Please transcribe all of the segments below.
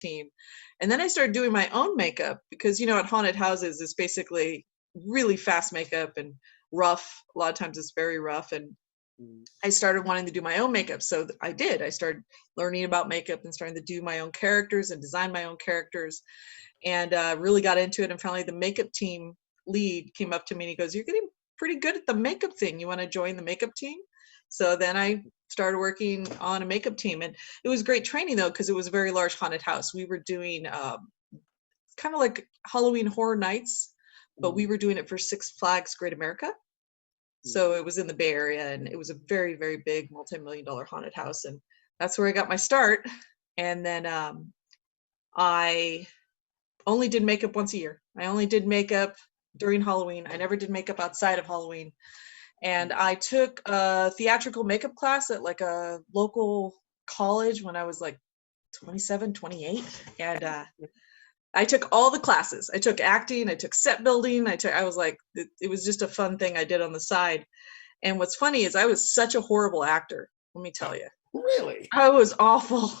team. And then I started doing my own makeup because, at haunted houses, it's basically really fast makeup and rough. A lot of times it's very rough. And I started wanting to do my own makeup. So I did. I started learning about makeup and starting to do my own characters and design my own characters, and really got into it. And finally, the makeup team lead came up to me and he goes, "You're getting pretty good at the makeup thing. You want to join the makeup team?" So then I started working on a makeup team. And it was great training, though, because it was a very large haunted house. We were doing kind of like Halloween Horror Nights, but we were doing it for Six Flags Great America. So it was in the Bay Area, and it was a very, very big multi-million-dollar haunted house. And that's where I got my start. And then I only did makeup once a year. I only did makeup during Halloween. I never did makeup outside of Halloween. And I took a theatrical makeup class at like a local college when I was like 27, 28. And I took all the classes. I took acting, I took set building, I was like, it was just a fun thing I did on the side. And what's funny is I was such a horrible actor, let me tell you. Really? I was awful.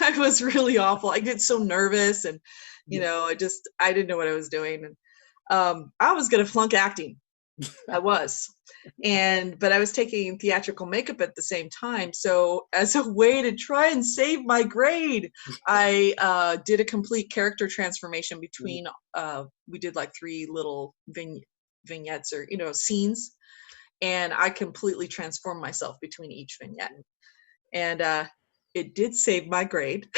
I was really awful. I get so nervous, and I didn't know what I was doing. And I was gonna flunk acting. I was. But I was taking theatrical makeup at the same time. So as a way to try and save my grade, I did a complete character transformation between, we did like 3 little vignettes or, scenes. And I completely transformed myself between each vignette. And it did save my grade.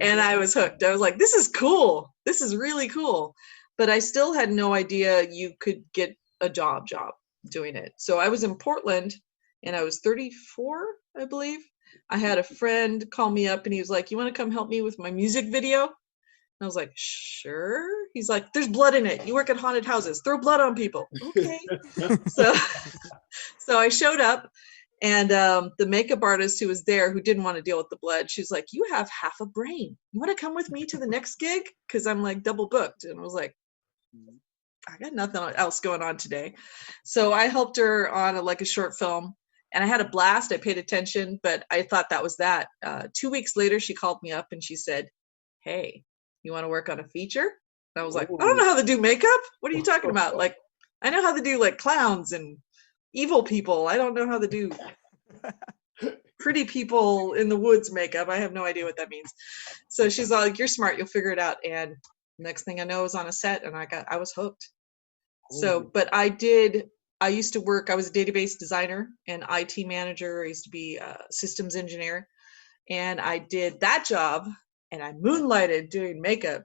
And I was hooked. I was like, this is cool. This is really cool. But I still had no idea you could get a job doing it. So I was in Portland and I was 34, I believe. I had a friend call me up and he was like, "You want to come help me with my music video?" And I was like, "Sure." He's like, "There's blood in it. You work at haunted houses. Throw blood on people." Okay. So I showed up, and the makeup artist who was there, who didn't want to deal with the blood, she's like, "You have half a brain. You want to come with me to the next gig?" Because I'm like double booked. And I was like, I got nothing else going on today. So I helped her on a short film, and I had a blast. I paid attention, but I thought that was that. 2 weeks later, she called me up and she said, "Hey, you want to work on a feature?" And I was like, "I don't know how to do makeup. What are you talking about? Like, I know how to do like clowns and evil people. I don't know how to do pretty people in the woods makeup. I have no idea what that means." So she's all like, "You're smart. You'll figure it out." And next thing I know, I was on a set, and I was hooked. So, but I used to work, I was a database designer and IT manager. I used to be a systems engineer, and I did that job, and I moonlighted doing makeup.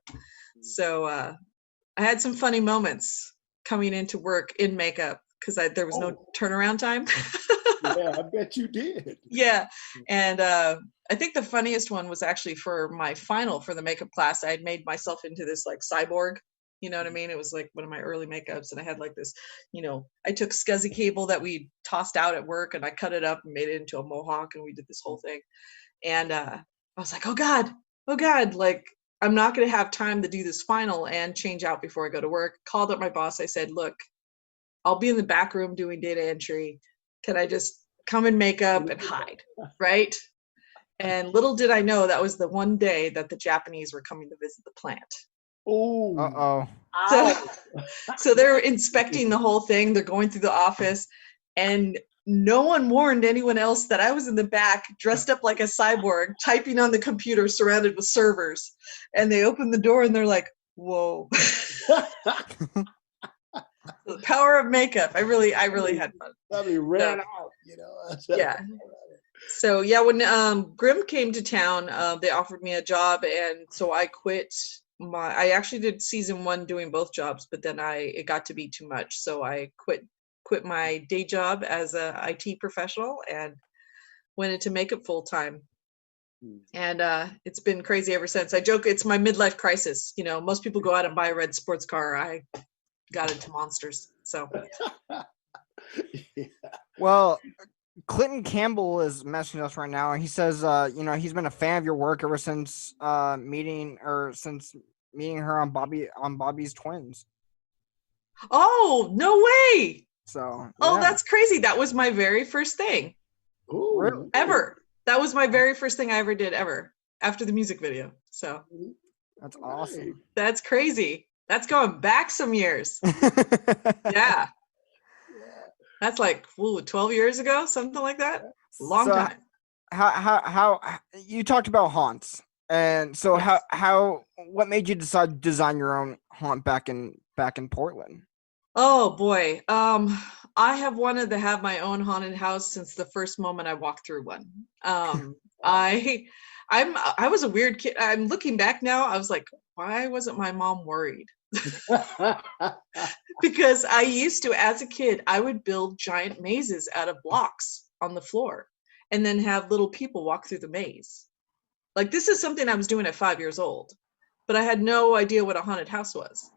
So I had some funny moments coming into work in makeup because there was no turnaround time. Yeah, I bet you did. Yeah. And I think the funniest one was actually for my final for the makeup class. I had made myself into this like cyborg. You know what I mean? It was like one of my early makeups, and I had like this, I took SCSI cable that we tossed out at work and I cut it up and made it into a mohawk, and we did this whole thing. And I was like, oh God, like I'm not going to have time to do this final and change out before I go to work. Called up my boss. I said, "Look, I'll be in the back room doing data entry. Can I just come in makeup and hide?" Right? And little did I know that was the one day that the Japanese were coming to visit the plant. Oh. Uh-oh. So they're inspecting the whole thing. They're going through the office, and no one warned anyone else that I was in the back dressed up like a cyborg, typing on the computer, surrounded with servers. And they opened the door and they're like, "Whoa." The power of makeup. I really had fun. Probably ran out, Yeah. So yeah, when Grimm came to town, they offered me a job, and so I quit. I actually did season 1 doing both jobs, but then it got to be too much, so I quit my day job as a IT professional and went into makeup full time. And it's been crazy ever since. I joke it's my midlife crisis. Most people go out and buy a red sports car. I got into monsters. So. Yeah. Well, Clinton Campbell is messaging us right now, and he says, he's been a fan of your work ever since meeting her on Bobby's Twins. Oh, no way! So. Oh, yeah. that's crazy. That was my very first thing. Ooh. Ever. That was my very first thing I ever did ever. after the music video. So That's awesome. that's crazy. That's going back some years. Yeah. That's like 12 years ago, something like that. Long So time. how you talked about haunts, and so Yes. what made you decide to design your own haunt back in Portland? Oh boy. I have wanted to have my own haunted house since the first moment I walked through one. I I was a weird kid. I'm looking back now, I was like, why wasn't my mom worried? Because I used to, as a kid, I would build giant mazes out of blocks on the floor and then have little people walk through the maze. Like, this is something I was doing at 5 years old, but I had no idea what a haunted house was.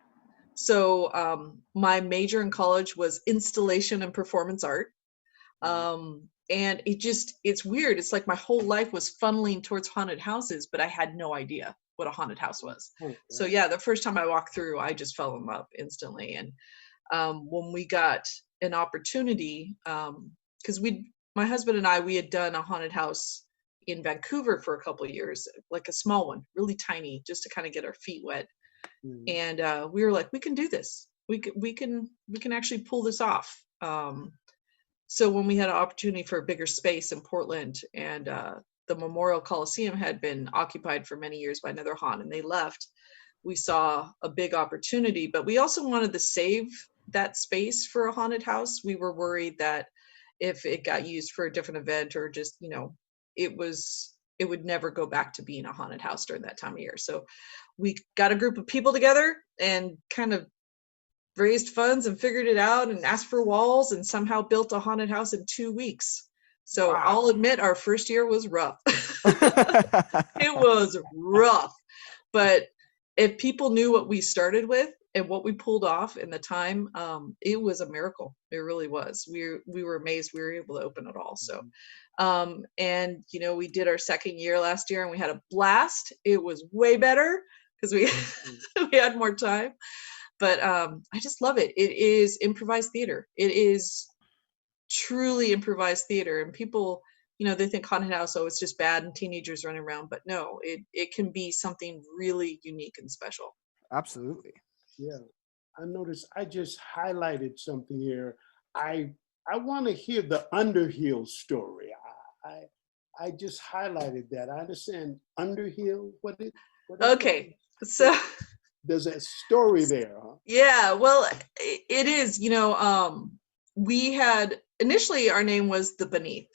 So my major in college was installation and performance art. And it's weird. It's like my whole life was funneling towards haunted houses, but I had no idea what a haunted house was. So yeah, the first time I walked through, I just fell in love instantly. And when we got an opportunity, because my husband and we had done a haunted house in Vancouver for a couple of years, like a small one, really tiny, just to kind of get our feet wet. And we were like, we can do this. We can actually pull this off. So when we had an opportunity for a bigger space in Portland, and the Memorial Coliseum had been occupied for many years by another haunt, and they left, we saw a big opportunity. But we also wanted to save that space for a haunted house. We were worried that if it got used for a different event, or just, it would never go back to being a haunted house during that time of year. So we got a group of people together and kind of raised funds and figured it out and asked for walls and somehow built a haunted house in 2 weeks. So Wow. I'll admit our first year was rough. It was rough. But if people knew what we started with and what we pulled off in the time, it was a miracle. It really was. We were amazed we were able to open it all. So and we did our second year last year and we had a blast. It was way better because we had more time. But I just love it. It is improvised theater. It is truly improvised theater. And people, they think haunted house, oh, it's just bad and teenagers running around. But no, it can be something really unique and special. Absolutely. Yeah. I noticed I just highlighted something here. I want to hear the Underhill story. I just highlighted that. I understand Underhill. What is Okay. So there's a story there, huh? Yeah, well, it is, we had initially our name was The Beneath.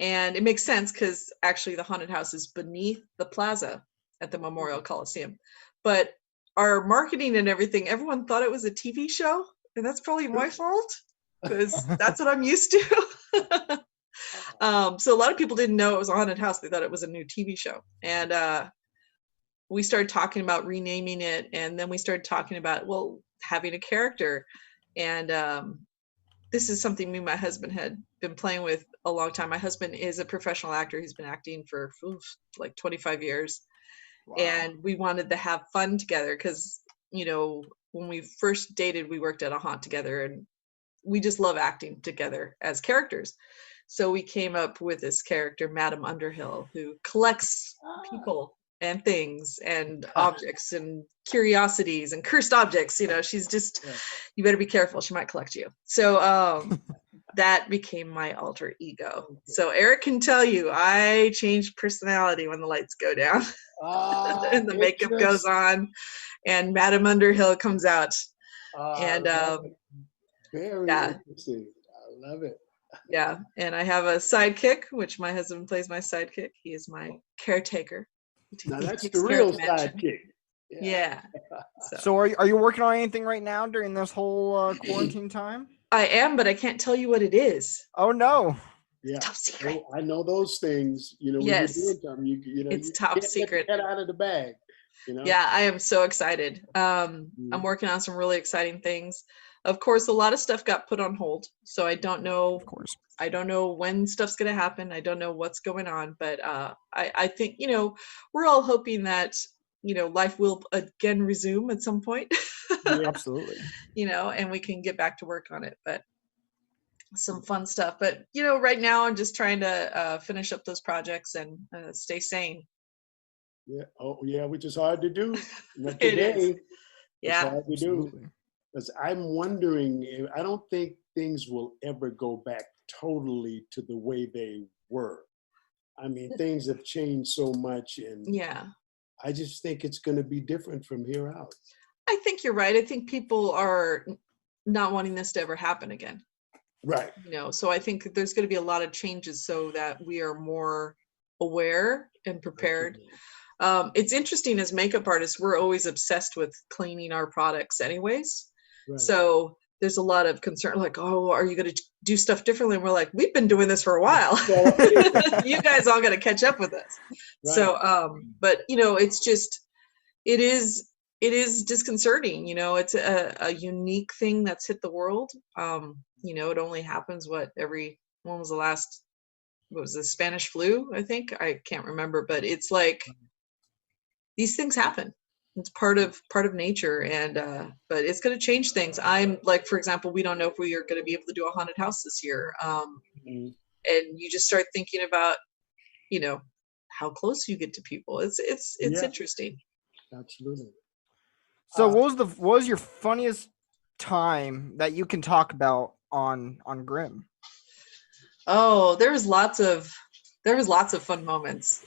And it makes sense because actually the haunted house is beneath the plaza at the Memorial Coliseum. But our marketing and everything, everyone thought it was a TV show. And that's probably my fault because that's what I'm used to. So a lot of people didn't know it was a haunted house. They thought it was a new TV show. And we started talking about renaming it. And then we started talking about, well, having a character. And this is something me and my husband had been playing with a long time. My husband is a professional actor. He's been acting for like 25 years. Wow. And we wanted to have fun together because, when we first dated, we worked at a haunt together and we just love acting together as characters. So we came up with this character, Madame Underhill, who collects people and things and objects and curiosities and cursed objects. She's just, you better be careful. She might collect you. So that became my alter ego. So Eric can tell you, I change personality when the lights go down and the makeup goes on and Madame Underhill comes out. And very interesting. I love it. Yeah, and I have a sidekick, which my husband plays my sidekick. He is my caretaker. Now that's the real sidekick. Yeah. So are you working on anything right now during this whole quarantine time? I am, but I can't tell you what it is. Oh no. Yeah. Top secret. I know those things. When yes. you're doing something, it's you top can't secret. Get out of the bag. Yeah, I am so excited. I'm working on some really exciting things. Of course, a lot of stuff got put on hold, so I don't know. Of course, I don't know when stuff's gonna happen. I don't know what's going on, but I think we're all hoping that life will again resume at some point. Yeah, absolutely. And we can get back to work on it. But some fun stuff. But right now I'm just trying to finish up those projects and stay sane. Yeah. Oh, yeah, which is hard to do. Not It is. today. It's Yeah. hard to do. Absolutely. Because I'm wondering, I don't think things will ever go back totally to the way they were. I mean, things have changed so much, and Yeah. I just think it's going to be different from here out. I think you're right. I think people are not wanting this to ever happen again. Right. So I think that there's going to be a lot of changes so that we are more aware and prepared. It's interesting, as makeup artists, we're always obsessed with cleaning our products anyways. Right. So there's a lot of concern, like, oh, are you going to do stuff differently? And we're like, we've been doing this for a while. You guys all got to catch up with us. Right. So, but it's just, it is disconcerting. It's a unique thing that's hit the world. It only happens when was the last, what was the Spanish flu? I think, I can't remember, but it's like, these things happen. It's part of nature. And but it's going to change things. I'm like, for example, we don't know if we are going to be able to do a haunted house this year. And you just start thinking about how close you get to people. It's Yeah. interesting. Absolutely. So what was your funniest time that you can talk about on Grimm? Oh, there was lots of fun moments.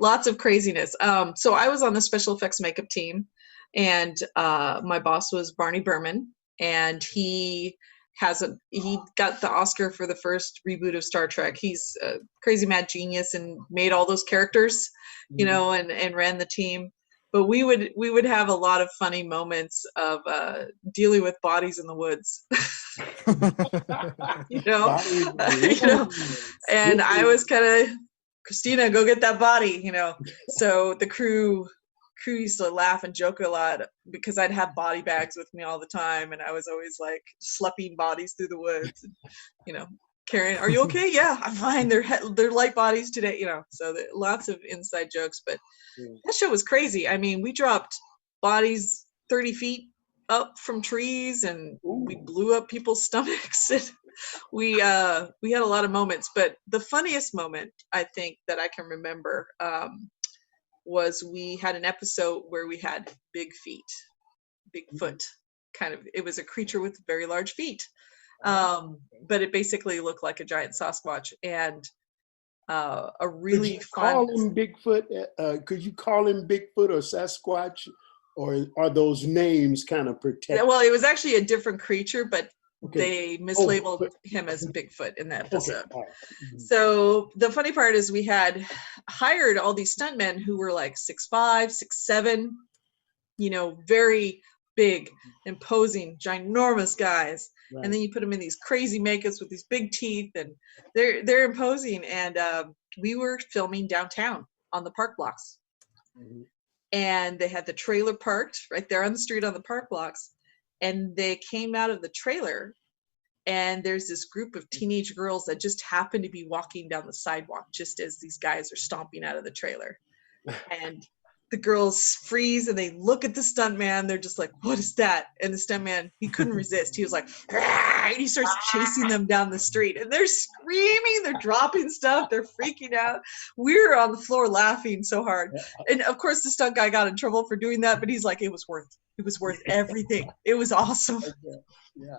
Lots of craziness. So I was on the special effects makeup team, and my boss was Barney Berman, and he got the Oscar for the first reboot of Star Trek. He's a crazy mad genius and made all those characters, and ran the team. But we would have a lot of funny moments of dealing with bodies in the woods. And I was kind of, Christina, go get that body, So the crew used to laugh and joke a lot because I'd have body bags with me all the time, and I was always like schlepping bodies through the woods, and, carrying. Are you okay? Yeah, I'm fine. They're light bodies today, So lots of inside jokes, but that show was crazy. I mean, we dropped bodies 30 feet up from trees, and we blew up people's stomachs. And we had a lot of moments, but the funniest moment I think that I can remember was we had an episode where we had big feet, Bigfoot, kind of. It was a creature with very large feet, but it basically looked like a giant Sasquatch. And a really fun. Call him Bigfoot? Could you call him Bigfoot or Sasquatch, or are those names kind of protected? Well, it was actually a different creature, but they mislabeled him as Bigfoot in that episode. So the funny part is we had hired all these stuntmen who were like 6'5", 6'7", very big, imposing, ginormous guys. Right. And then you put them in these crazy makeups with these big teeth, and they're imposing. And we were filming downtown on the park blocks. And they had the trailer parked right there on the street on the park blocks. And they came out of the trailer, and there's this group of teenage girls that just happen to be walking down the sidewalk just as these guys are stomping out of the trailer. And the girls freeze and they look at the stuntman. They're just like, what is that? And the stuntman, he couldn't resist. He was like, and he starts chasing them down the street. And they're screaming, they're dropping stuff, they're freaking out. We're on the floor laughing so hard. And of course, the stunt guy got in trouble for doing that, but he's like, it was worth everything. It was awesome. Yeah.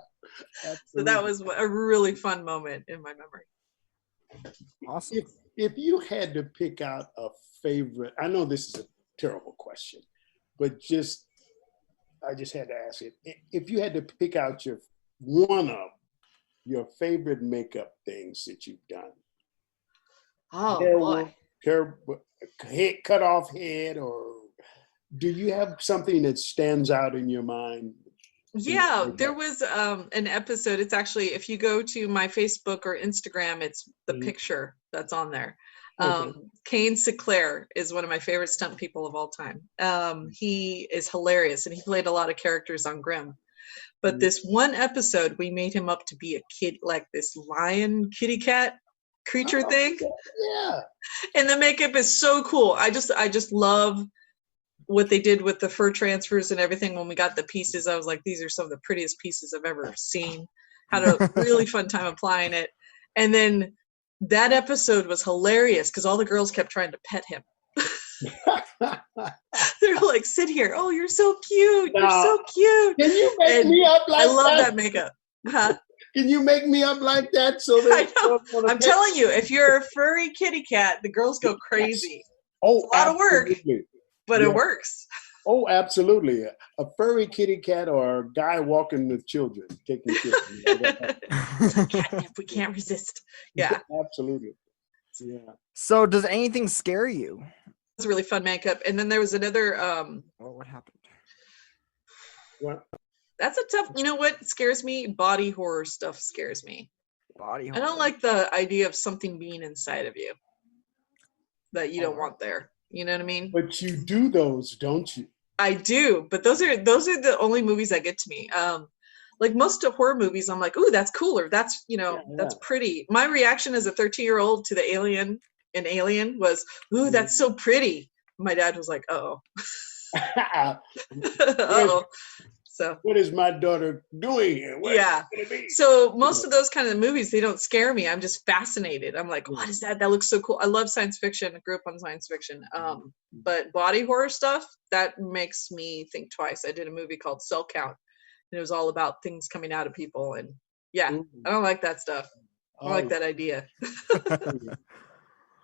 Absolutely. So that was a really fun moment in my memory. Awesome. If you had to pick out a favorite, I know this is a terrible question, but I just had to ask it. If you had to pick out one of your favorite makeup things that you've done. Oh boy. Cut off head, or do you have something that stands out in your mind? Yeah, there was an episode. It's actually, if you go to my Facebook or Instagram, it's the picture that's on there. Kane Sinclair is one of my favorite stunt people of all time. He is hilarious, and he played a lot of characters on Grimm. But this one episode, we made him up to be a kid, like this lion kitty cat creature thing. Yeah. And the makeup is so cool. I just love what they did with the fur transfers and everything. When we got the pieces, I was like, these are some of the prettiest pieces I've ever seen. Had a really fun time applying it. And then that episode was hilarious because all the girls kept trying to pet him. They're like, sit here. Oh, you're so cute. You're Now, so cute. can you make And me up I like love that? that makeup. Huh? Can you make me up like that so that I know. I'm telling you, if you're a furry kitty cat, the girls go crazy. Oh, It's a lot of work, absolutely. but Yeah. it works. Oh, absolutely. A furry kitty cat or a guy walking with children, taking children. Catnip, we can't resist. Yeah. Absolutely. Yeah. So does anything scare you? It's really fun makeup. And then there was another Oh, what happened? Well, that's a tough, you know what scares me? Body horror stuff scares me. Body I horror. don't like the idea of something being inside of you that you don't want there. You know what I mean? but you do those, don't you? I do, but those are the only movies that get to me. Like most of horror movies, I'm like, ooh, that's cooler. That's that's pretty. My reaction as a 13-year-old to the Alien in Alien was, ooh, that's so pretty. My dad was like, uh-oh. Uh-oh. So what is my daughter doing here? Where's she gonna be? So most of those kind of movies, they don't scare me. I'm just fascinated. I'm like, what is that? That looks so cool. I love science fiction. I grew up on science fiction. But body horror stuff, that makes me think twice. I did a movie called Cell Count, and it was all about things coming out of people. And I don't like that stuff. I don't like that idea.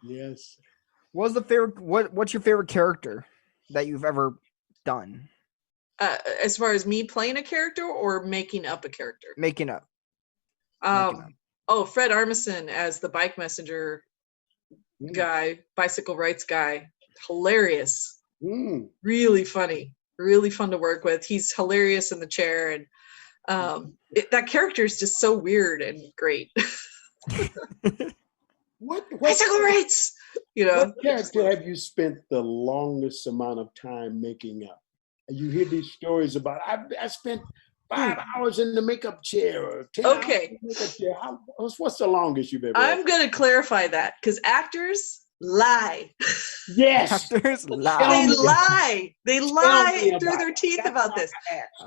Yes. What's your favorite character that you've ever done? As far as me playing a character or making up a character? Making up. Oh, Fred Armisen as the bike messenger guy, bicycle rights guy. Hilarious. Really funny. Really fun to work with. He's hilarious in the chair, and that character is just so weird and great. What bicycle rights? You know. What character have you spent the longest amount of time making up? You hear these stories about I spent 5 hours in the makeup chair or 10 hours in the makeup chair. What's the longest you've ever? I'm gonna clarify that because actors lie. Yes, actors lie. They lie through their teeth about this.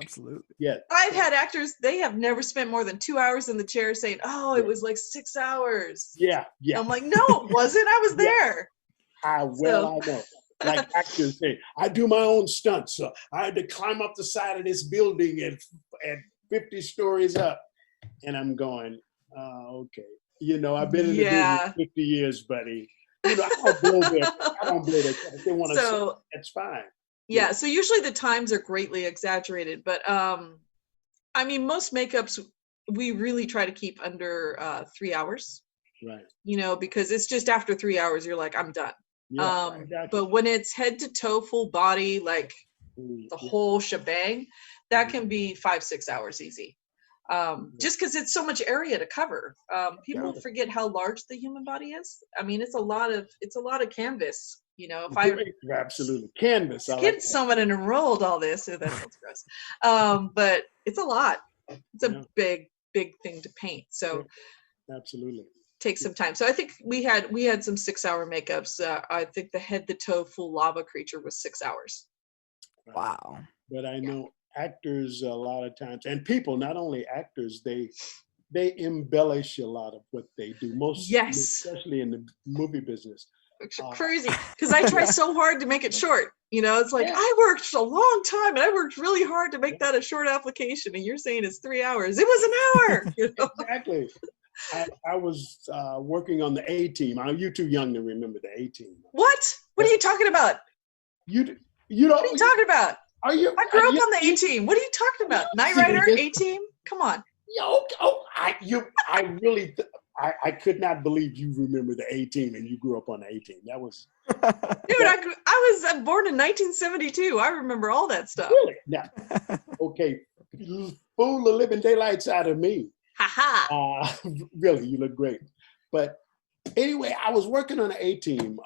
Absolutely. Yeah. I've had actors, they have never spent more than 2 hours in the chair saying, oh, it was like 6 hours. Yeah. I'm like, no, it wasn't. I was there. I know. Like actors say, I do my own stunts. So I had to climb up the side of this building at 50 stories up. And I'm going, okay. You know, I've been in the business 50 years, buddy. You know, I don't blow that. If they want to, that's fine. Yeah. So usually the times are greatly exaggerated, but I mean, most makeups, we really try to keep under 3 hours. Right. You know, because it's just after 3 hours, you're like, I'm done. Yeah, exactly. But when it's head to toe, full body, like the whole shebang, that can be 5-6 hours easy. Just because it's so much area to cover. People forget how large the human body is. I mean, it's a lot of canvas. You know, if I absolutely canvas, get someone and enrolled all this, that sounds gross. But it's a lot. It's a big thing to paint. So absolutely. Take some time. So I think we had some 6-hour makeups. I think the head to toe full lava creature was 6 hours. Wow. But I know actors a lot of times, and people, not only actors, they embellish a lot of what they do. Especially in the movie business. It's crazy because I try so hard to make it short. You know, it's like I worked a long time and I worked really hard to make that a short application, and you're saying it's 3 hours. It was an hour. You know? Exactly. I was working on the A-Team. You're too young to remember the A-Team. What? What are you talking about? You don't. What are you talking about? Are you? I grew up on the A-Team. What are you talking about? Knight Rider, A-Team? Come on. I could not believe you remember the A-Team and you grew up on the A-Team. That was. Dude, I was born in 1972. I remember all that stuff. Really? Now, okay, fool the living daylights out of me. Really, you look great. But anyway, I was working on an A-Team,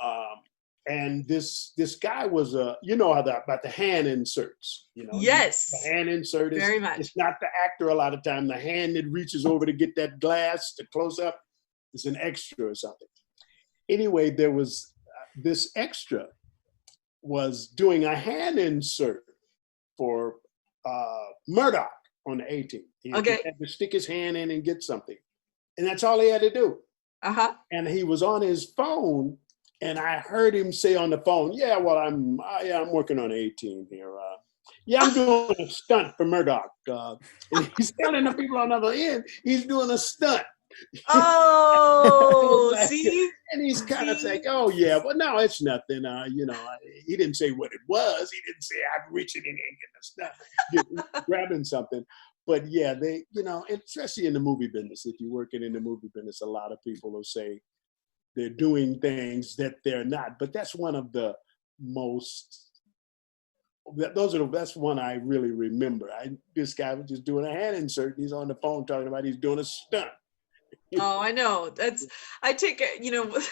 and this guy was about the hand inserts. You know, yes, the hand insert is very much. It's not the actor a lot of time. The hand that reaches over to get that glass to close up is an extra or something. Anyway, there was this extra was doing a hand insert for Murdoch on the A-Team. He had to stick his hand in and get something. And that's all he had to do. And he was on his phone and I heard him say on the phone, "Yeah, well, I'm working on 18 here. Yeah, I'm doing a stunt for Murdoch." And he's telling the people on the other end he's doing a stunt. Oh, Like, see? and he's kind of See? like, "Oh yeah, but no, it's nothing." He didn't say what it was. He didn't say I'm reaching in and getting a stunt, grabbing something. But yeah, they, especially in the movie business, if you're working in the movie business, a lot of people will say they're doing things that they're not. But that's one of the most. That's one I really remember. This guy was just doing a hand insert. He's on the phone talking about he's doing a stunt. Oh, I know. I take it,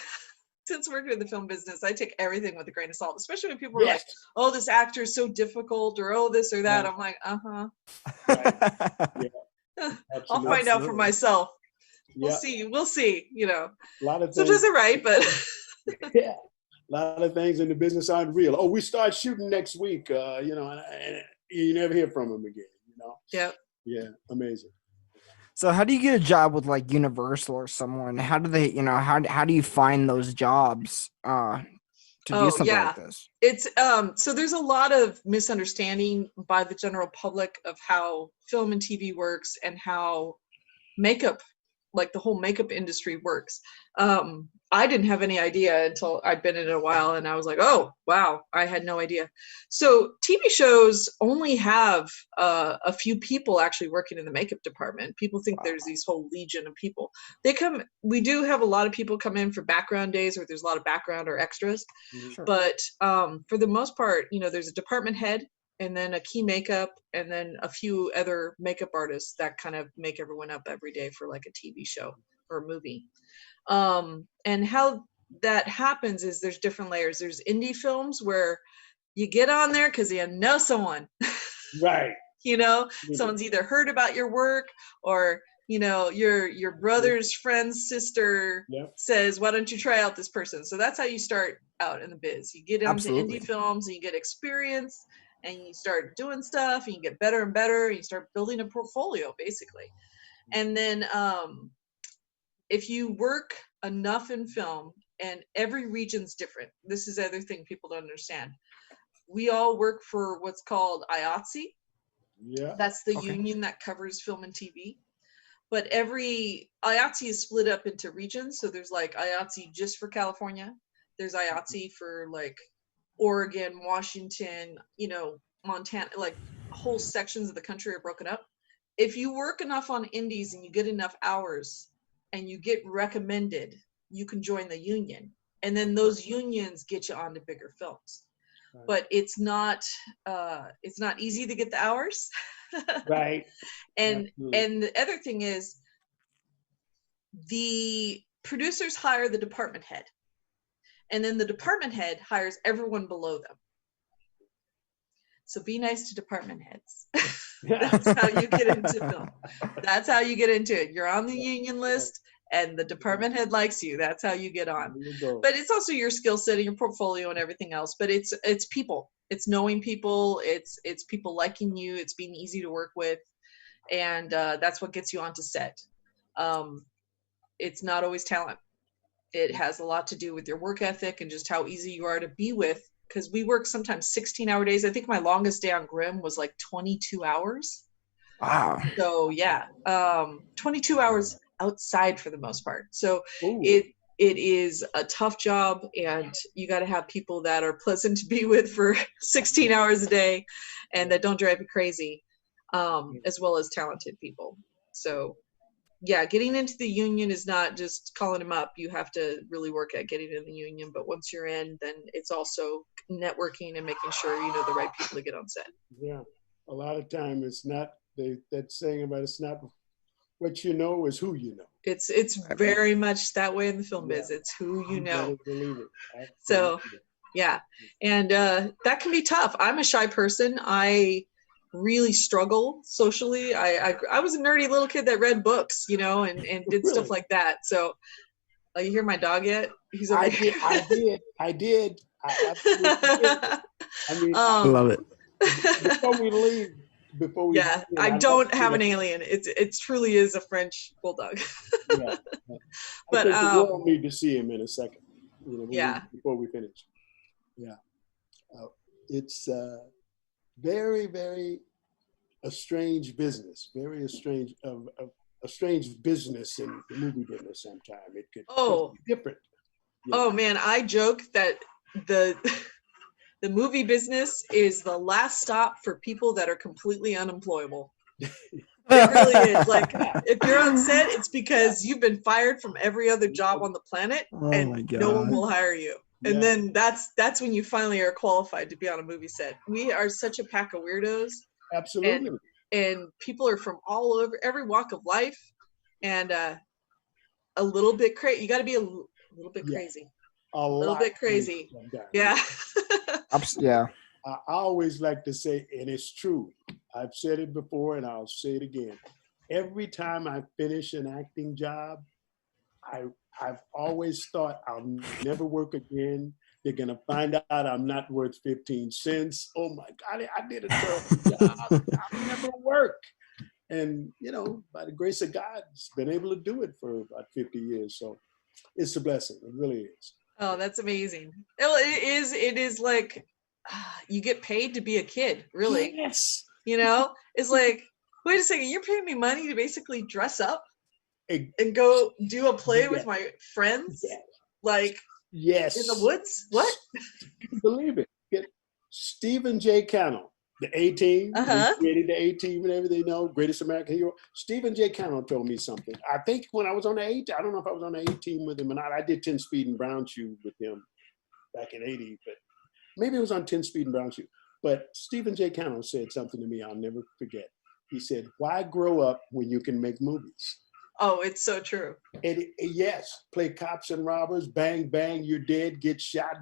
since working in the film business, I take everything with a grain of salt, especially when people are like, Yes. "Oh, this actor is so difficult," or "Oh, this or that." Right. I'm like, "Uh-huh." Right. Yeah. I'll Absolutely. find out for myself. We'll Yeah. see. We'll see, A lot of Sometimes things. they're right, but Yeah. A lot of things in the business aren't real. Oh, we start shooting next week. And you never hear from them again. yeah. Yeah. Amazing. So how do you get a job with like Universal or someone? How do they, how do you find those jobs to do Oh, something yeah. like this? It's so there's a lot of misunderstanding by the general public of how film and TV works and how makeup, like the whole makeup industry works. I didn't have any idea until I'd been in it a while, and I was like, "Oh, wow, I had no idea." So TV shows only have a few people actually working in the makeup department. People think there's these whole legion of people. We do have a lot of people come in for background days, or there's a lot of background or extras. Sure. But for the most part, there's a department head, and then a key makeup, and then a few other makeup artists that kind of make everyone up every day for like a TV show or a movie. And how that happens is there's different layers. There's indie films where you get on there because you know someone. Right. Someone's either heard about your work, or your brother's friend's sister Yep. says, "Why don't you try out this person?" So that's how you start out in the biz. You get onto Absolutely. indie films and you get experience, and you start doing stuff, and you get better and better, and you start building a portfolio basically. And then if you work enough in film, and every region's different. This is the other thing people don't understand. We all work for what's called IATSE. Yeah. That's the Okay. union that covers film and TV. But every IATSE is split up into regions. So there's like IATSE just for California. There's IATSE for like Oregon, Washington, Montana, like whole sections of the country are broken up. If you work enough on indies and you get enough hours and you get recommended, you can join the union. And then those unions get you onto bigger films. Right. But it's not easy to get the hours. Right. And Absolutely. the other thing is, the producers hire the department head, and then the department head hires everyone below them. So be nice to department heads. That's how you get into film. That's how you get into it. You're on the union list, and the department head likes you. That's how you get on. There you go. But it's also your skill set and your portfolio and everything else. But it's people. It's knowing people. It's people liking you. It's being easy to work with, and that's what gets you onto set. It's not always talent. It has a lot to do with your work ethic and just how easy you are to be with. Because we work sometimes 16-hour days. I think my longest day on Grimm was like 22 hours. Wow. So yeah, 22 hours outside for the most part. So Ooh. it is a tough job, and you got to have people that are pleasant to be with for 16 hours a day, and that don't drive you crazy, as well as talented people. So yeah, getting into the union is not just calling them up. You have to really work at getting in the union. But once you're in, then it's also networking and making sure you know the right people to get on set. Yeah. A lot of time it's not that saying about it's not what you know, is who you know. It's very much that way in the film biz. Yeah. It's who you You know. better believe it. So Absolutely. yeah, and that can be tough. I'm a shy person. I really struggle socially. I was a nerdy little kid that read books, and did stuff Really? like that. So you hear my dog yet? He's over I here. did. I absolutely did. I mean, I love it. before we leave, yeah, begin, I I'd like don't to have see an alien. It truly is a French bulldog. yeah. I But think the world need to see him in a second. Yeah. before we finish. Yeah. It's very, very a strange business, very a strange business in the movie business sometimes. It could Oh, be different. oh man, I joke that the the movie business is the last stop for people that are completely unemployable. It really is. Like, if you're on set, it's because you've been fired from every other job on the planet, Oh and my no one God. will hire you. And then that's when you finally are qualified to be on a movie set. We are such a pack of weirdos, and Absolutely. people are from all over, every walk of life, and a little bit crazy. You got to be a little bit Yeah. crazy, A a little lot bit crazy. Yeah. Yeah. I always like to say, and it's true, I've said it before and I'll say it again. Every time I finish an acting job, I've always thought I'll never work again. They're going to find out I'm not worth 15 cents. Oh my God, I did a terrible job. I'll never work. And, by the grace of God, it's been able to do it for about 50 years. So it's a blessing. It really is. Oh, that's amazing. It is like you get paid to be a kid, really. Yes. It's like, wait a second, you're paying me money to basically dress up It, and go do a play yeah. with my friends, Yeah. like Yes. in the woods? What? Believe it. Get Stephen J. Cannell, the A-Team. Uh-huh. He created the A-Team and everything, greatest American hero. Stephen J. Cannell told me something. I think when I was on the A-Team, I don't know if I was on the A-Team with him or not. I did 10 Speed and Brown Shoe with him back in 80, but maybe it was on 10 Speed and Brown Shoe. But Stephen J. Cannell said something to me I'll never forget. He said, why grow up when you can make movies? Oh, it's so true. And yes, play cops and robbers, bang, bang, you're dead, get shot.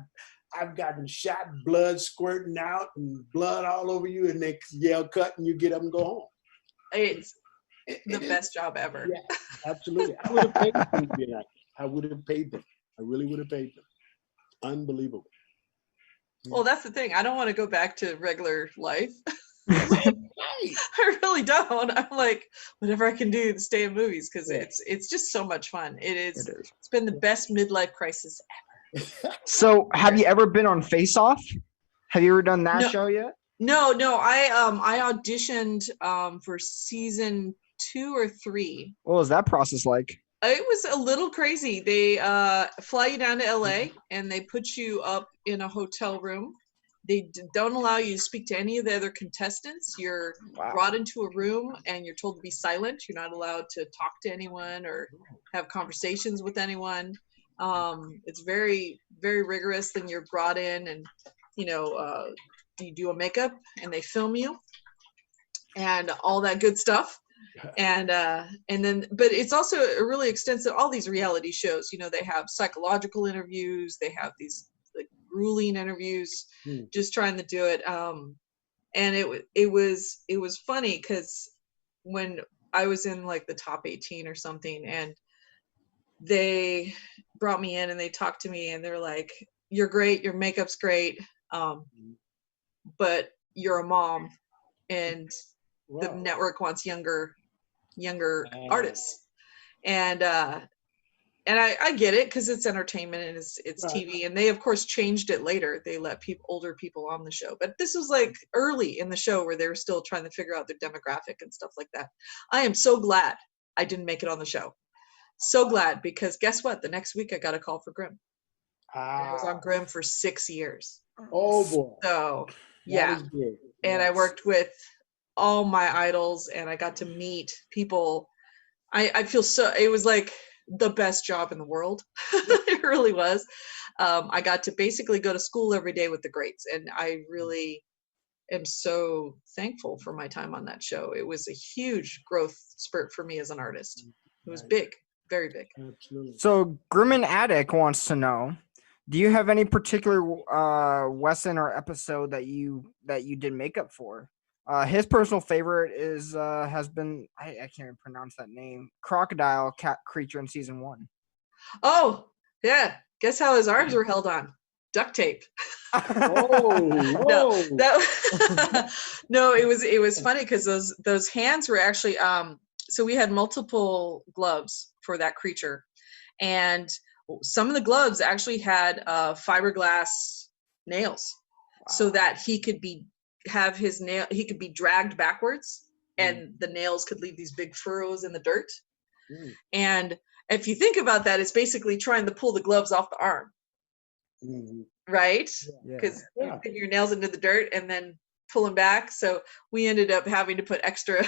I've gotten shot, blood squirting out and blood all over you, and they yell cut and you get up and go home. It's the best job ever. Yeah, absolutely. I would have paid them to be an actor. I would have paid them. I really would have paid them. Unbelievable. Well, that's the thing. I don't want to go back to regular life. Right. I really don't. I'm like, whatever I can do to stay in movies, because it's just so much fun. It is. It's been the best midlife crisis ever. So, have you ever been on Face Off? Have you ever done that show yet? No. I auditioned for season 2 or 3. What was that process like? It was a little crazy. They fly you down to LA and they put you up in a hotel room. They don't allow you to speak to any of the other contestants. You're brought into a room and you're told to be silent. You're not allowed to talk to anyone or have conversations with anyone. It's very, very rigorous. Then you're brought in and, you do a makeup and they film you and all that good stuff. And then, but it's also a really extensive, all these reality shows, they have psychological interviews, they have these like grueling interviews, just trying to do it. And it was funny because when I was in like the top 18 or something, and they brought me in and they talked to me and they're like, you're great, your makeup's great, but you're a mom and the network wants younger artists. And I get it because it's entertainment and it's TV, and they of course changed it later. They let older people on the show, but this was like early in the show where they were still trying to figure out their demographic and stuff like that. I am so glad I didn't make it on the show. So glad, because guess what? The next week I got a call for Grimm. I was on Grimm for 6 years. Oh boy. So yeah. And I worked with all my idols and I got to meet people. I feel so, it was like the best job in the world. It really was. I got to basically go to school every day with the greats, and I really am so thankful for my time on that show. It was a huge growth spurt for me as an artist. It was big, very big. Absolutely. So Grimmin Attic wants to know, do you have any particular Wesson or episode that you did makeup for? His personal favorite has been I can't even pronounce that name, crocodile cat creature in season 1. Oh yeah, guess how his arms were held on? Duct tape. Whoa. No, it was funny because those hands were actually so we had multiple gloves for that creature, and some of the gloves actually had fiberglass nails, so Wow. that he could be dragged backwards, and the nails could leave these big furrows in the dirt. Mm. And if you think about that, it's basically trying to pull the gloves off the arm, Mhm. right? Yeah. Because you're Yeah. digging your nails into the dirt and then pulling back. So we ended up having to put extra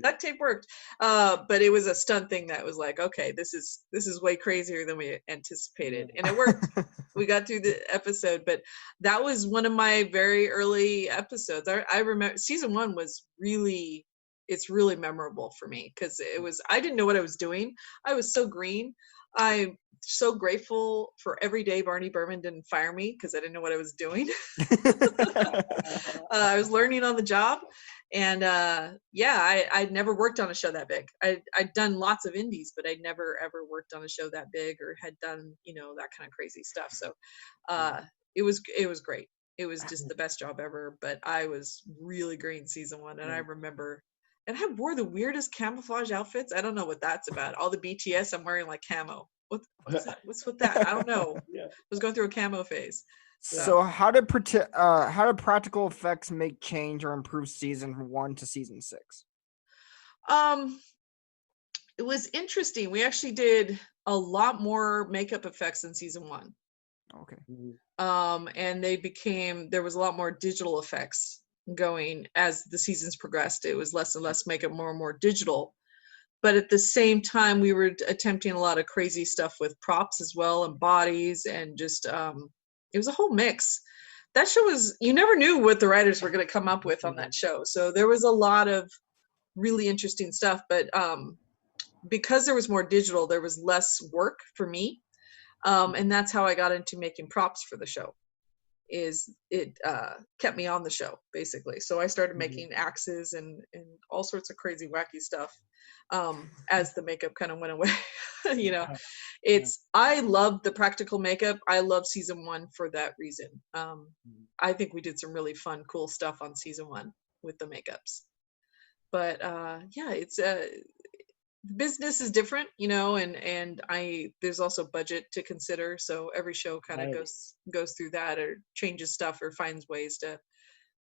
duct tape worked. But it was a stunt thing that was like, okay, this is way crazier than we anticipated. And it worked. We got through the episode, but that was one of my very early episodes. I remember season 1 was really, it's really memorable for me because I didn't know what I was doing. I was so green. I'm so grateful for every day Barney Berman didn't fire me because I didn't know what I was doing. I was learning on the job. And I'd never worked on a show that big. I'd done lots of indies, but I'd never ever worked on a show that big or had done, that kind of crazy stuff. So it was great. It was just the best job ever. But I was really green season 1, and I remember, and I wore the weirdest camouflage outfits. I don't know what that's about. All the BTS, I'm wearing like camo. What's with that? I don't know. Yeah. I was going through a camo phase. So how did practical effects make change or improve season 1 to season 6? It was interesting. We actually did a lot more makeup effects in season 1. Okay. And there was a lot more digital effects going as the seasons progressed. It was less and less makeup, more and more digital. But at the same time, we were attempting a lot of crazy stuff with props as well, and bodies, and just it was a whole mix. That show you never knew what the writers were going to come up with on that show. So there was a lot of really interesting stuff. But because there was more digital, there was less work for me. And that's how I got into making props for the show. Is it kept me on the show basically. So I started making axes and all sorts of crazy wacky stuff as the makeup kind of went away. I love the practical makeup. I love season 1 for that reason. I think we did some really fun, cool stuff on season 1 with the makeups. But it's business is different, and there's also budget to consider. So every show kind of goes through that, or changes stuff, or finds ways to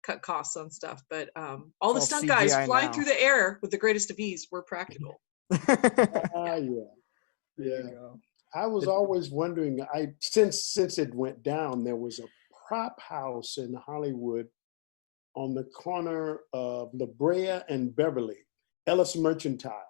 cut costs on stuff. But all the stunt guys flying through the air with the greatest of ease were practical. Yeah. I was always wondering, since it went down, there was a prop house in Hollywood on the corner of La Brea and Beverly, Ellis Mercantile.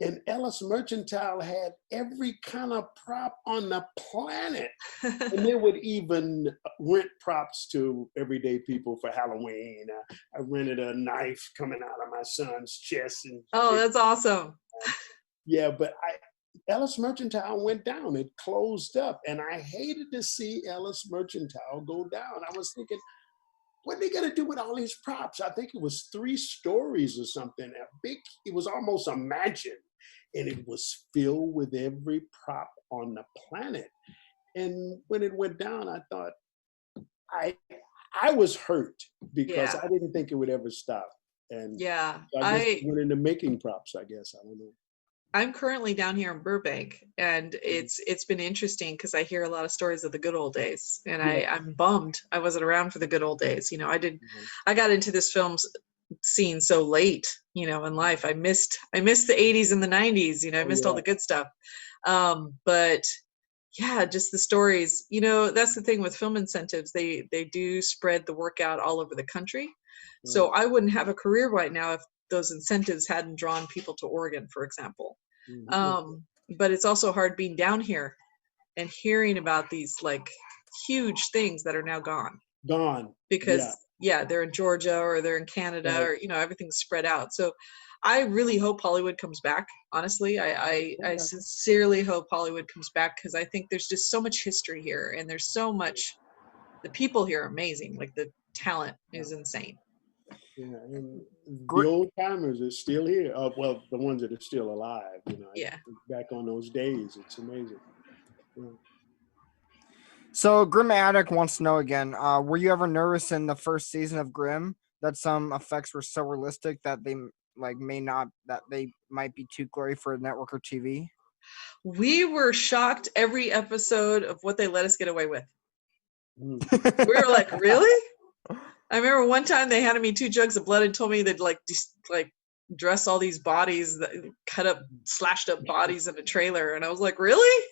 And Ellis Mercantile had every kind of prop on the planet. And they would even rent props to everyday people for Halloween. I rented a knife coming out of my son's chest. That's awesome. Yeah, but Ellis Mercantile went down. It closed up. And I hated to see Ellis Mercantile go down. I was thinking, what are they going to do with all these props? I think it was 3 stories or something. It was almost a mansion. And it was filled with every prop on the planet. And when it went down, I thought, I was hurt because I didn't think it would ever stop. And so I just went into making props, I guess. I don't know. I'm currently down here in Burbank, and it's been interesting because I hear a lot of stories of the good old days, and I'm bummed I wasn't around for the good old days. I got into this film scene so late, in life. I missed the 80s and the 90s. I missed all the good stuff. But yeah, just the stories. That's the thing with film incentives. They do spread the work out all over the country. So I wouldn't have a career right now if those incentives hadn't drawn people to Oregon, for example. But it's also hard being down here and hearing about these like huge things that are now gone. Because they're in Georgia or they're in Canada, or everything's spread out. So I really hope Hollywood comes back. Honestly, I sincerely hope Hollywood comes back, because I think there's just so much history here, and there's so much. The people here are amazing. Like the talent is insane. Yeah, and the old timers are still here. Well, the ones that are still alive, back on those days, it's amazing. Yeah. So Grim Attic wants to know again, were you ever nervous in the first season of Grim that some effects were so realistic that they might be too gory for a network or TV? We were shocked every episode of what they let us get away with. Mm. We were like, really? I remember one time they handed me 2 jugs of blood and told me they'd like dress all these bodies, that cut up, slashed up bodies in a trailer, and I was like, really?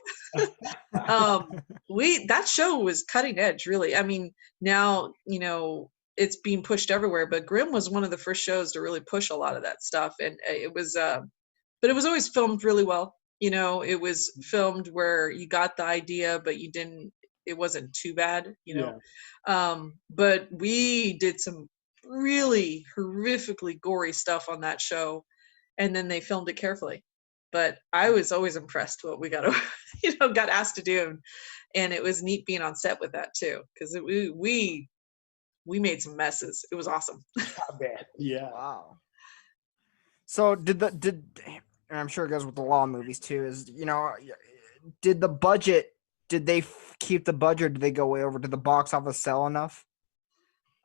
That show was cutting edge, really. I mean, now it's being pushed everywhere, but Grimm was one of the first shows to really push a lot of that stuff, and it was, but it was always filmed really well. It was filmed where you got the idea, but you didn't. It wasn't too bad, Yeah. But we did some really horrifically gory stuff on that show, and then they filmed it carefully. But I was always impressed what we got got asked to do, and it was neat being on set with that too, because we made some messes. It was awesome. Not bad. Yeah. Wow. So did and I'm sure it goes with the law movies too, is did they keep the budget, or did they go way over? Did the box office sell enough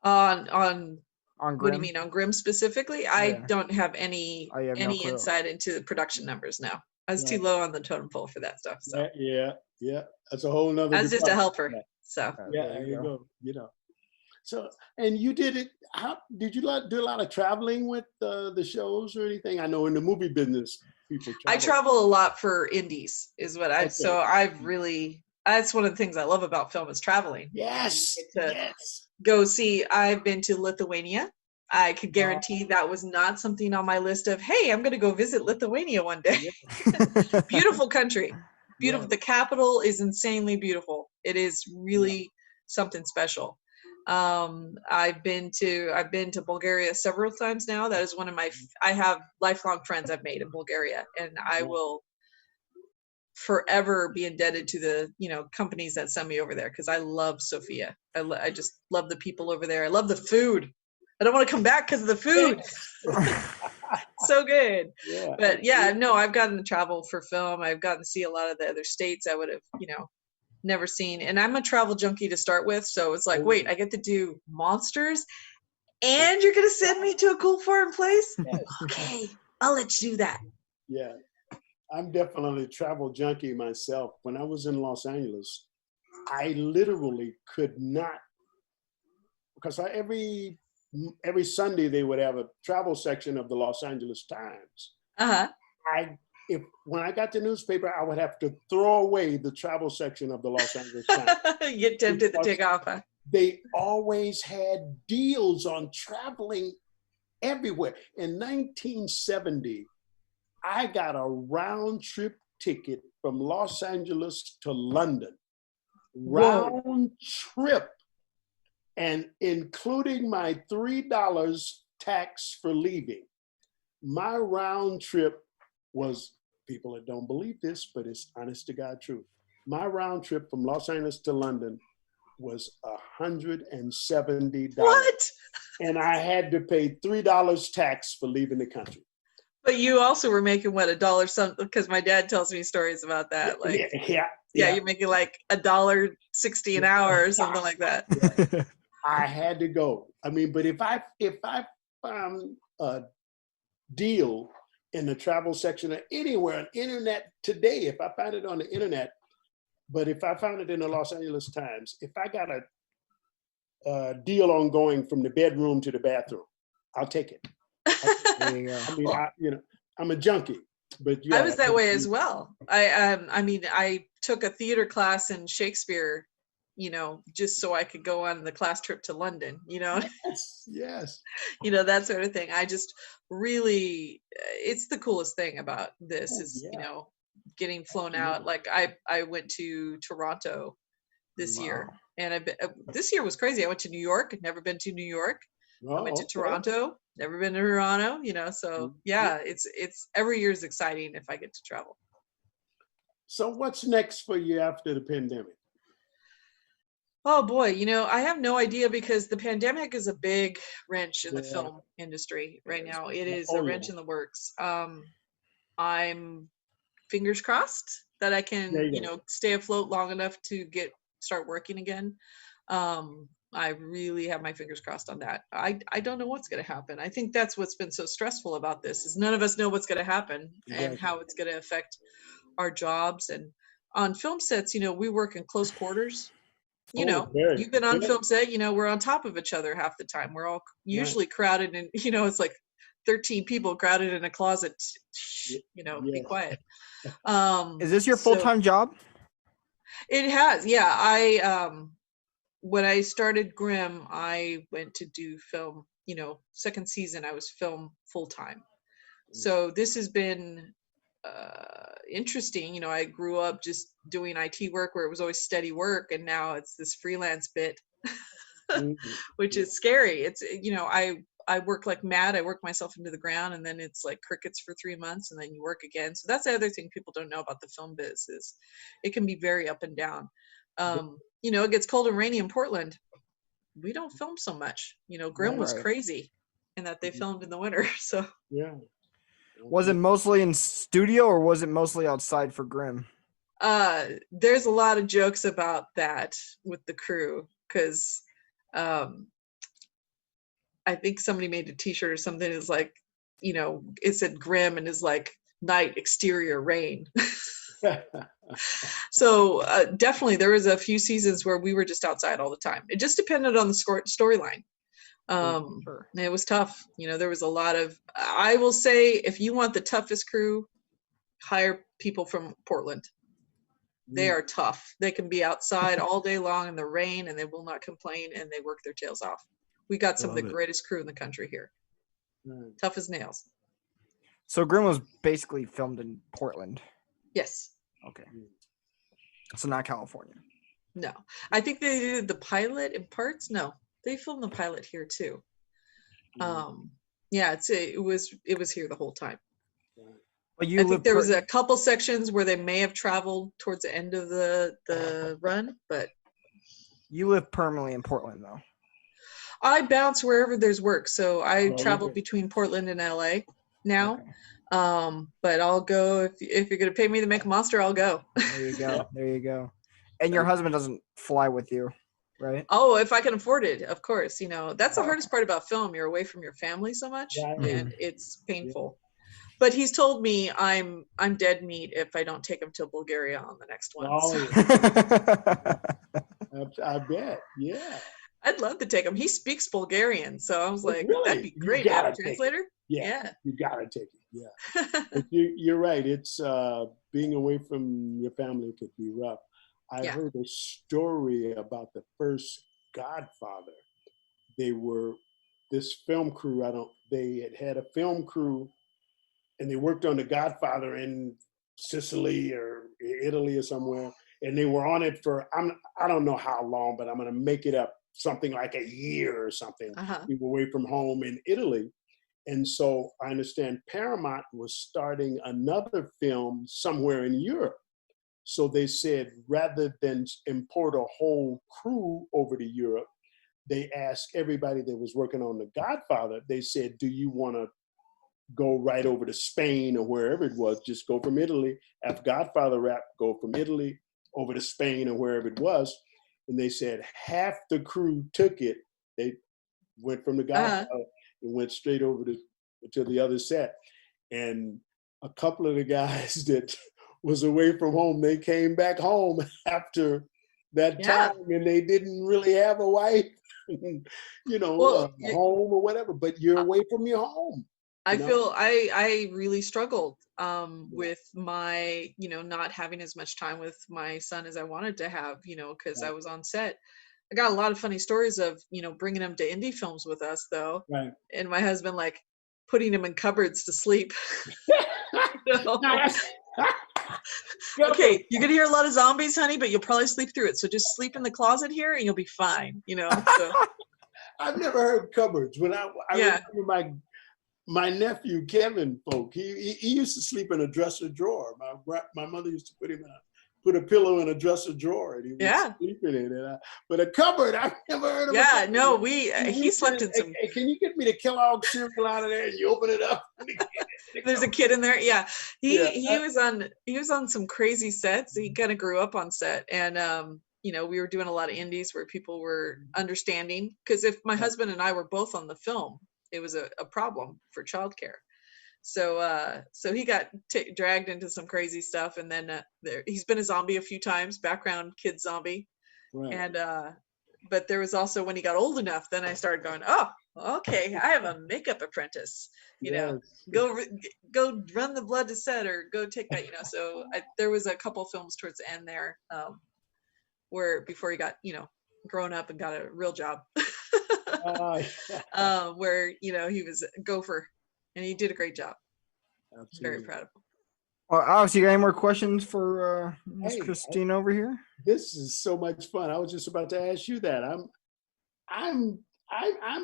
On on what do Grimm? you mean, on Grimm specifically? I Yeah. don't have any Oh, you have no clue. insight into the production numbers now. I was too low on the totem pole for that stuff. So Yeah. That's a whole nother. I was just a helper. Yeah. So Yeah, there you go. So, and you did it. How did you do a lot of traveling with the shows or anything? I know in the movie business, people travel. I travel a lot for indies, is what Okay. so I've really. That's one of the things I love about film is traveling. Yes. Go see. I've been to Lithuania. I could guarantee that was not something on my list of, hey, I'm going to go visit Lithuania one day. Beautiful country. Beautiful. Yeah. The capital is insanely beautiful. It is really something special. I've been to Bulgaria several times now. That is one of I have lifelong friends I've made in Bulgaria, and I will forever be indebted to the companies that send me over there, because I love Sofia. I just love the people over there. I love the food. I don't want to come back because of the food. So good. Yeah. But yeah, no, I've gotten to travel for film. I've gotten to see a lot of the other states I would have never seen. And I'm a travel junkie to start with, so it's like, wait, I get to do monsters and you're gonna send me to a cool foreign place? Yes. Okay, I'll let you do that. Yeah, I'm definitely a travel junkie myself. When I was in Los Angeles, I literally could not, because every Sunday they would have a travel section of the Los Angeles Times. When I got the newspaper, I would have to throw away the travel section of the Los Angeles Times. You get tempted to take off, huh? They always had deals on traveling everywhere. In 1970, I got a round trip ticket from Los Angeles to London. Round trip. And including my $3 tax for leaving, my round trip was, people that don't believe this, but it's honest to God truth. My round trip from Los Angeles to London was $170. What? And I had to pay $3 tax for leaving the country. But you also were making what, $1 something? Because my dad tells me stories about that. Like, yeah, you're making like $1.60 an hour or something like that. Yeah. I had to go. I mean, but if I found a deal in the travel section or anywhere on internet today, if I found it on the internet, but if I found it in the Los Angeles Times, if I got a deal on going from the bedroom to the bathroom, I'll take it. There you go. I mean, I'm a junkie, but I was that way as well. I mean, I took a theater class in Shakespeare, just so I could go on the class trip to London, Yes. That sort of thing. I just really, it's the coolest thing about this is, getting flown out. Like I went to Toronto this year, and this year was crazy. I went to New York, never been to New York. I went to Toronto, never been to Toronto, so yeah, it's every year is exciting if I get to travel. So what's next for you after the pandemic? Oh boy, I have no idea, because the pandemic is a big wrench in the film industry right now. It is a wrench in the works. I'm fingers crossed that I can, stay afloat long enough to start working again. I really have my fingers crossed on that. I don't know what's going to happen. I think that's what's been so stressful about this, is none of us know what's going to happen and how it's going to affect our jobs. And on film sets, we work in close quarters. Oh, very, You've been on very film set, we're on top of each other half the time. We're all right. usually crowded and, it's like 13 people crowded in a closet. Be Yes. quiet. Is this your So full-time job? it has, yeah. When I started Grimm, I went to do film, second season, I was film full time. So this has been interesting. I grew up just doing IT work where it was always steady work, and now it's this freelance bit, which Yeah. is scary. It's, I work like mad. I work myself into the ground, and then it's like crickets for 3 months, and then you work again. So that's the other thing people don't know about the film biz is it can be very up and down. It gets cold and rainy in Portland. We don't film so much. Grimm was Right. crazy in that they filmed in the winter. So Yeah. Was it mostly in studio or was it mostly outside for Grimm? there's a lot of jokes about that with the crew because I think somebody made a t-shirt or something is like, it said Grimm and is like night, exterior, rain. So definitely there was a few seasons where we were just outside all the time. It just depended on the storyline. Sure. It was tough. There was a lot of, I will say, if you want the toughest crew, hire people from Portland. They are tough. They can be outside all day long in the rain and they will not complain and they work their tails off. We got some of the greatest crew in the country here. Tough as nails. So Grimm was basically filmed in Portland. Yes. Okay. So not California. No. I think they did the pilot in parts. No. They filmed the pilot here too. Yeah, it was here the whole time. But I think there was a couple sections where they may have traveled towards the end of the run, but you live permanently in Portland though. I bounce wherever there's work. So I travel between Portland and LA now. Okay. But I'll go if you're gonna pay me to make a monster, I'll go. There you go. There you go. And your husband doesn't fly with you, right? Oh, if I can afford it, of course. That's the hardest part about film. You're away from your family so much, and it's painful. But he's told me I'm dead meat if I don't take him to Bulgaria on the next one. So. I bet. Yeah. I'd love to take him. He speaks Bulgarian, so I was like, really? That'd be great to have a translator. Yeah. You gotta take it. Yeah. But you're right. It's being away from your family could be rough. I heard a story about the first Godfather. They were this film crew. They had a film crew, and they worked on the Godfather in Sicily or Italy or somewhere, and they were on it for I don't know how long, but I'm gonna make it up, something like a year or something. We were away from home in Italy. And so I understand Paramount was starting another film somewhere in Europe. So they said, rather than import a whole crew over to Europe, they asked everybody that was working on The Godfather, they said, do you want to go right over to Spain or wherever it was? Just go from Italy, have Godfather wrap, go from Italy over to Spain or wherever it was. And they said half the crew took it. They went from The Godfather and went straight over to the other set. And a couple of the guys that was away from home, they came back home after that time, and they didn't really have a wife, home or whatever, but you're away from your home. I feel I really struggled with my, not having as much time with my son as I wanted to have, because I was on set. I got a lot of funny stories of, bringing him to indie films with us though. Right. And my husband, like putting him in cupboards to sleep. Okay, you're going to hear a lot of zombies, honey, but you'll probably sleep through it. So just sleep in the closet here and you'll be fine, So. I've never heard cupboards. When I remember my nephew, Kevin, he used to sleep in a dresser drawer. My mother used to put a pillow in a dresser drawer, and he would sleep in it. But a cupboard, I've never heard of. Yeah, no, he slept in some. Hey, can you get me the Kellogg cereal out of there? And you open it up. There's a kid in there. Yeah, he was on some crazy sets. He kind of grew up on set, and we were doing a lot of indies where people were understanding. Because if my husband and I were both on the film, it was a problem for childcare. So he got dragged into some crazy stuff, and then he's been a zombie a few times, background kid zombie. Right. And but there was also when he got old enough, then I started going, oh, okay, I have a makeup apprentice. Yes. Go run the blood to set, or go take that. So there was a couple films towards the end there, where before he got grown up and got a real job, where he was a gopher, and he did a great job. Absolutely. Very proud of him. Well, Alex, you got any more questions for Miss Hey, Christine over here? This is so much fun. I was just about to ask you that. I'm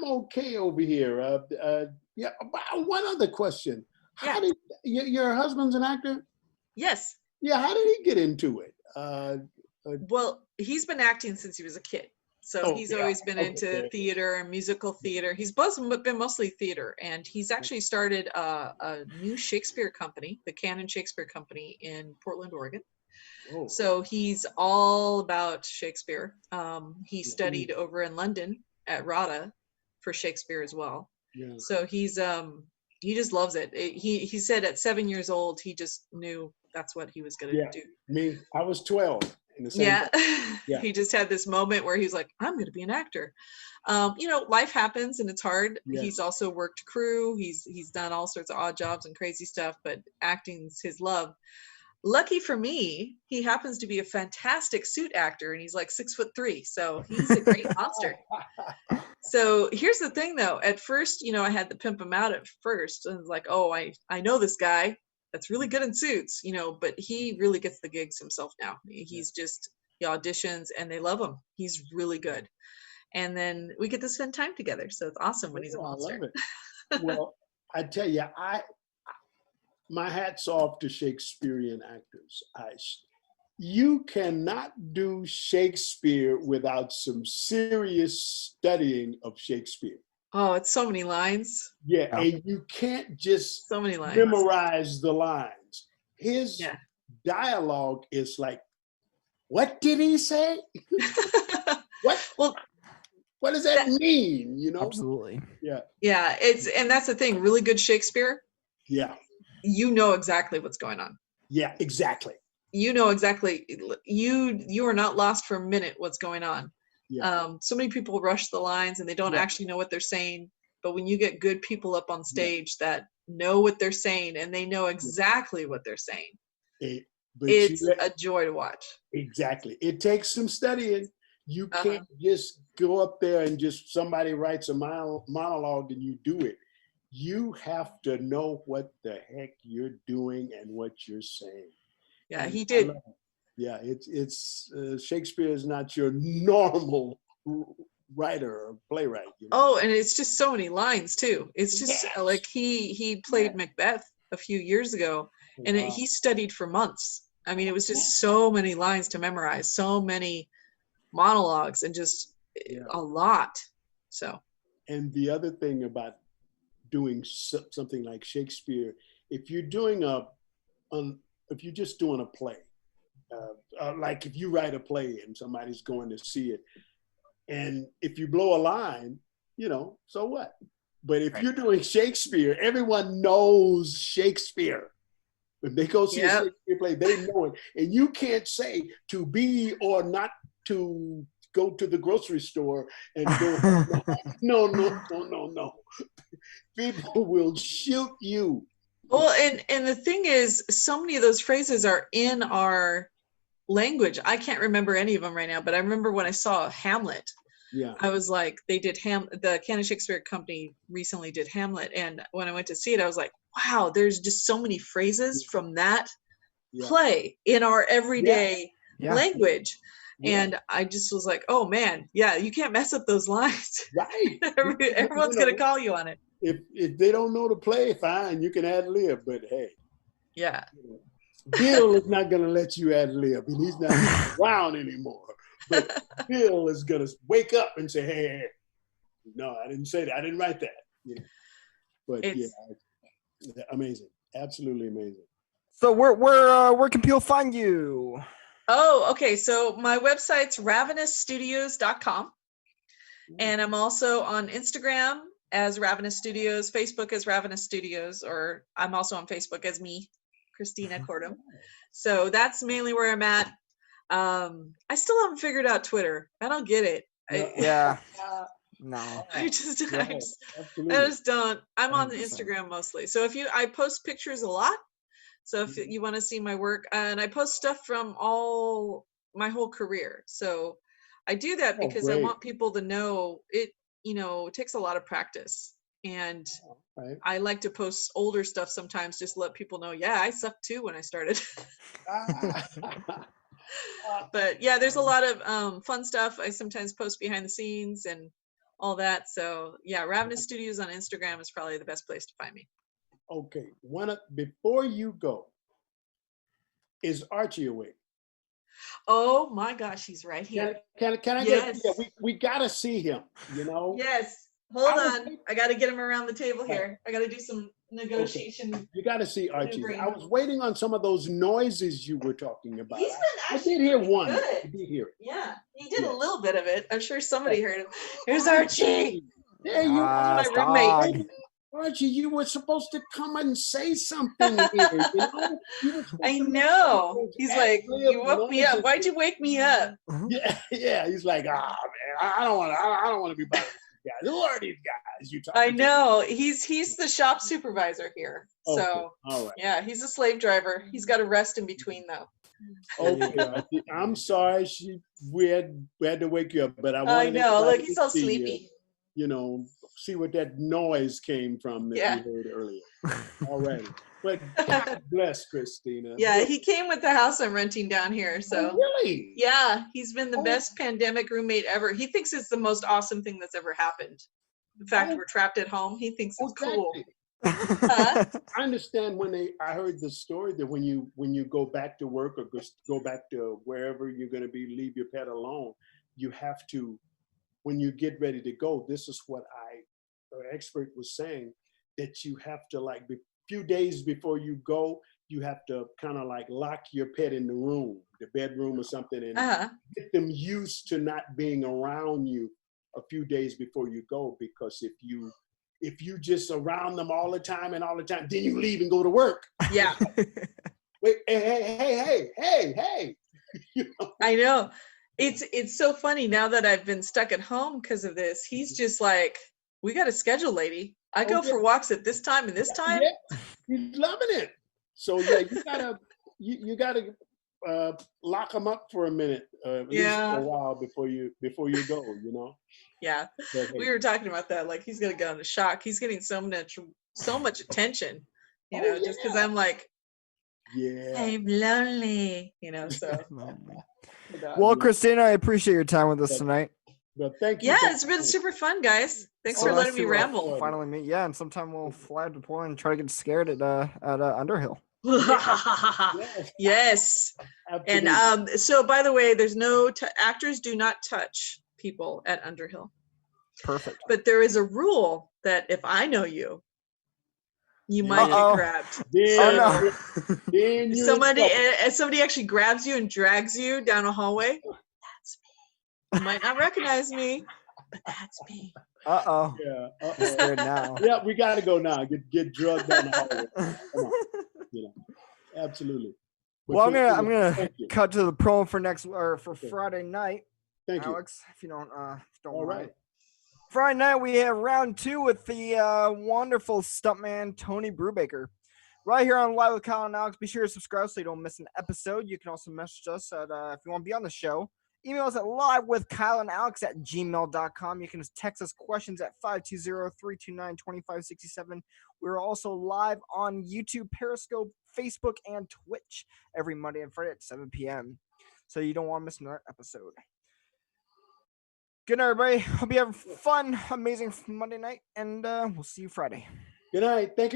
okay over here. Yeah. One other question. How did your husband's an actor? Yes. Yeah. How did he get into it? Well, he's been acting since he was a kid. So he's always been into theater and musical theater. He's been mostly theater, and he's actually started a new Shakespeare company, the Canon Shakespeare Company in Portland, Oregon. Oh. So he's all about Shakespeare. He studied over in London at RADA for Shakespeare as well. Yeah. So he just loves it. He said at 7 years old, he just knew that's what he was going to do. Me, I was 12. In the same yeah. He just had this moment where he's like, I'm going to be an actor. Life happens and it's hard. Yes. He's also worked crew. He's done all sorts of odd jobs and crazy stuff, but acting's his love. Lucky for me, he happens to be a fantastic suit actor, and he's like 6'3", so he's a great monster. So here's the thing, though. At first, I had to pimp him out at first, and like, oh, I know this guy that's really good in suits, but he really gets the gigs himself now. He's just, he auditions and they love him. He's really good. And then we get to spend time together. So it's awesome when he's a monster. I love it. Well, I tell you, my hat's off to Shakespearean actors. You cannot do Shakespeare without some serious studying of Shakespeare. Oh, it's so many lines. Yeah, and you can't just so many lines. Memorize the lines. His dialogue is like, what did he say? What does that mean? Absolutely. Yeah. Yeah, and that's the thing. Really good Shakespeare. Yeah. You know exactly what's going on. Yeah, exactly. You know exactly. You are not lost for a minute what's going on. Yeah. So many people rush the lines and they don't actually know what they're saying. But when you get good people up on stage that know what they're saying and they know exactly what they're saying, it's a joy to watch. Exactly. It takes some studying. You can't just go up there and just somebody writes a monologue and you do it. You have to know what the heck you're doing and what you're saying. Yeah, he did. Yeah, it's Shakespeare is not your normal writer or playwright. Oh, and it's just so many lines too. It's just like he played Macbeth a few years ago, and he studied for months. I mean, it was just so many lines to memorize, so many monologues, and just a lot. So. And the other thing about doing something like Shakespeare, if you're just doing a play, like if you write a play and somebody's going to see it, and if you blow a line, so what? But if you're doing Shakespeare, everyone knows Shakespeare. When they go see a Shakespeare play, they know it. And you can't say to be or not to go to the grocery store and go, no. People will shoot you. Well, and the thing is, so many of those phrases are in our language. I can't remember any of them right now, but I remember when I saw Hamlet. Yeah. I was like, they did the Canon Shakespeare Company recently did Hamlet, and when I went to see it, I was like, wow, there's just so many phrases from that play in our everyday language. And I just was like, oh man, you can't mess up those lines. Right. Everyone's going to call you on it. If they don't know the play, fine, you can ad lib, but hey. Yeah. Bill is not going to let you ad lib, and he's not around anymore. But Bill is going to wake up and say, hey, no, I didn't say that. I didn't write that. But amazing. Absolutely amazing. So where can people find you? Oh, okay. So my website's ravenousstudios.com. And I'm also on Instagram as Ravenous Studios, Facebook as Ravenous Studios, or I'm also on Facebook as me, Christina Kortum. So that's mainly where I'm at. I still haven't figured out Twitter. I don't get it. Yeah. No. I just Absolutely. don't. I'm on 100%. Instagram mostly. So I post pictures a lot. So if you want to see my work, and I post stuff from my whole career. So I do that because I great. want people to know it, it takes a lot of practice. And Right. I like to post older stuff sometimes just to let people know, yeah, I sucked too when I started. But yeah, there's a lot of fun stuff. I sometimes post behind the scenes and all that. So yeah, Ravenous Studios on Instagram is probably the best place to find me. Okay. Before you go, is Archie awake? Oh my gosh, he's right here. Can I Yes. get? Yeah, we gotta see him. Yes. Hold I was on. I got to get him around the table here. I got to do some negotiation. You got to see Archie. maneuvering. I was waiting on some of those noises you were talking about. He's been I actually did hear pretty one. good. I did hear it. Yeah, he did a Yes. little bit of it. I'm sure somebody heard him. Here's Archie. Hey, you, my dog. roommate. Archie, you were supposed to come and say something here. You were supposed I to make know. those He's like, ad-lib you woke me up. noises. Why'd you wake me up? Yeah. He's like, man, I don't want to be bothered with these guys. Who are these guys you talking I to? know. He's the shop supervisor here. Okay, So all right. yeah, he's a slave driver. He's got to rest in between though. Okay, Archie, I'm sorry. We had to wake you up, but I I wanted know. everybody Look, he's to all see you. sleepy. See what that noise came from that Yeah. we heard earlier. All right. But God bless Christina. Yeah, he came with the house I'm renting down here. So Oh, really? yeah, he's been the Oh. best pandemic roommate ever. He thinks it's the most awesome thing that's ever happened. The fact Oh. we're trapped at home, he thinks it's cool. Exactly. Huh? I understand I heard the story that when you go back to work or go back to wherever you're going to be, leave your pet alone, you have to, when you get ready to go, this is what our expert was saying, that you have to, like, a few days before you go, you have to kind of like lock your pet in the room, the bedroom or something, and get them used to not being around you a few days before you go. Because if you just around them all the time, then you leave and go to work. Yeah. Wait, hey. I know. It's so funny now that I've been stuck at home because of this. He's just like, we got a schedule, lady. I go for walks at this time and this time. Yeah, he's loving it. So yeah, you gotta lock him up for a minute, at least for a while before you go. Yeah, we were talking about that. Like, he's gonna go into shock. He's getting so much attention, just because I'm like, I'm lonely, so. Well, Christina, I appreciate your time with us tonight. But thank you. Yeah, it's been super fun, guys. Thanks for letting me ramble. Finally meet. Yeah, and sometime we'll fly to Portland and try to get scared at Underhill. Yes. Absolutely. And so, by the way, there's actors do not touch people at Underhill. Perfect. But there is a rule that if I know you, you might get grabbed. If somebody actually grabs you and drags you down a hallway, that's me. You might not recognize me, but that's me. Uh-oh. Yeah. I'm scared now. Yeah, we gotta go now. Get drugged down the hallway. Come on. Absolutely. But well, I'm gonna cut to the promo for Friday night. Thank Alex, if you don't All mind. right. Friday night we have round 2 with the wonderful stuntman Tony Brubaker. Right here on Live with Kyle and Alex. Be sure to subscribe so you don't miss an episode. You can also message us at if you want to be on the show. Email us at livewithkyleandalex@gmail.com. You can just text us questions at 520-329-2567. We're also live on YouTube, Periscope, Facebook, and Twitch every Monday and Friday at 7 p.m. So you don't want to miss another episode. Good night, everybody. Hope you have fun, amazing Monday night, and we'll see you Friday. Good night. Thank you.